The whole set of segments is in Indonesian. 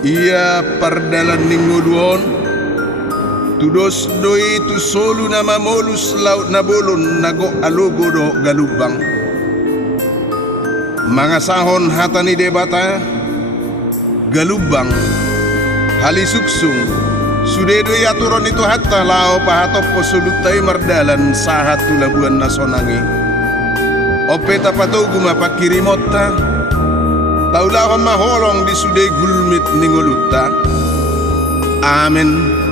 Ia pardalan ninguduon tudos doi tu solu nama molus laut na bolon nago alogo do galubang mga sahon hata ni debata galubang halisuksung sudedo yaturon itu hatta lao pahatop posulutai mardalan sahat tulabuan na sonangi opeta patogu mapakirimota taulawan maholong di sudai gulmit ninguluta amen.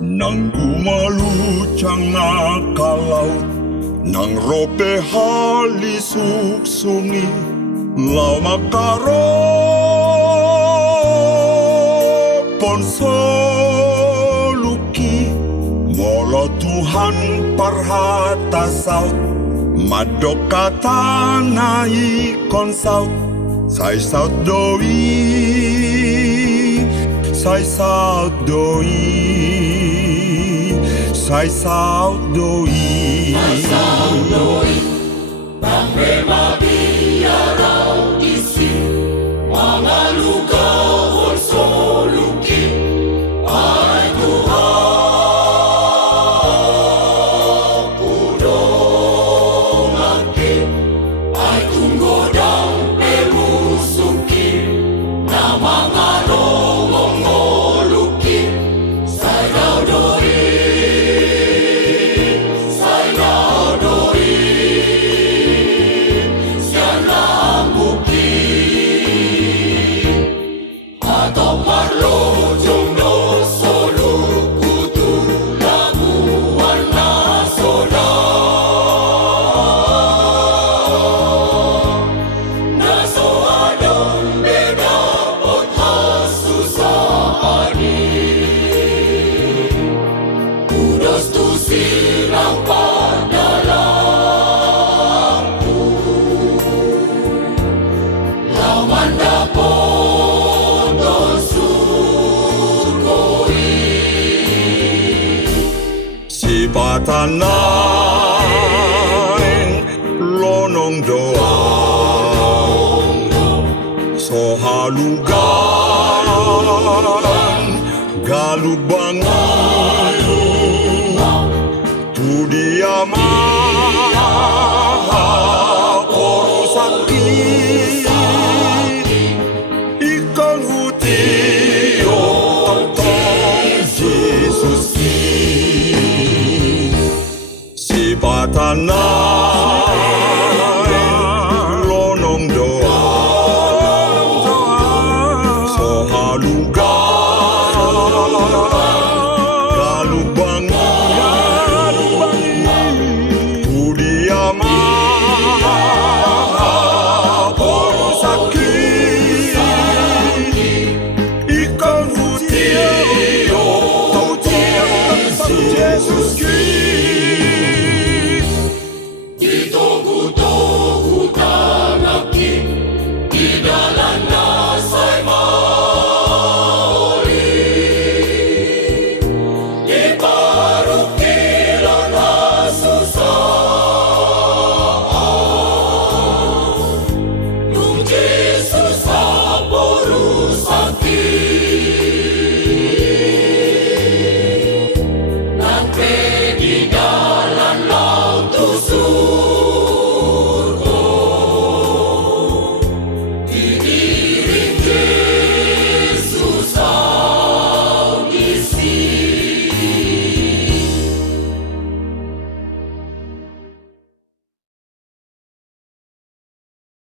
Nang gumalucang nakalaw nang rope halisuksuni law makaropon soluki molo Tuhan parhata saut madokata naikon saut sai saut doi sai saut doi sai saut doi Bangre mabiarau isi mga lugar soluki ay Tuhan pudong angkin ay tunggodang pemusuki na mga rongong ngoluki say daw doi Patanain lonong doa sohalugan galubangan tu dia maha porosaki ikan hutio tentang Yesus Patana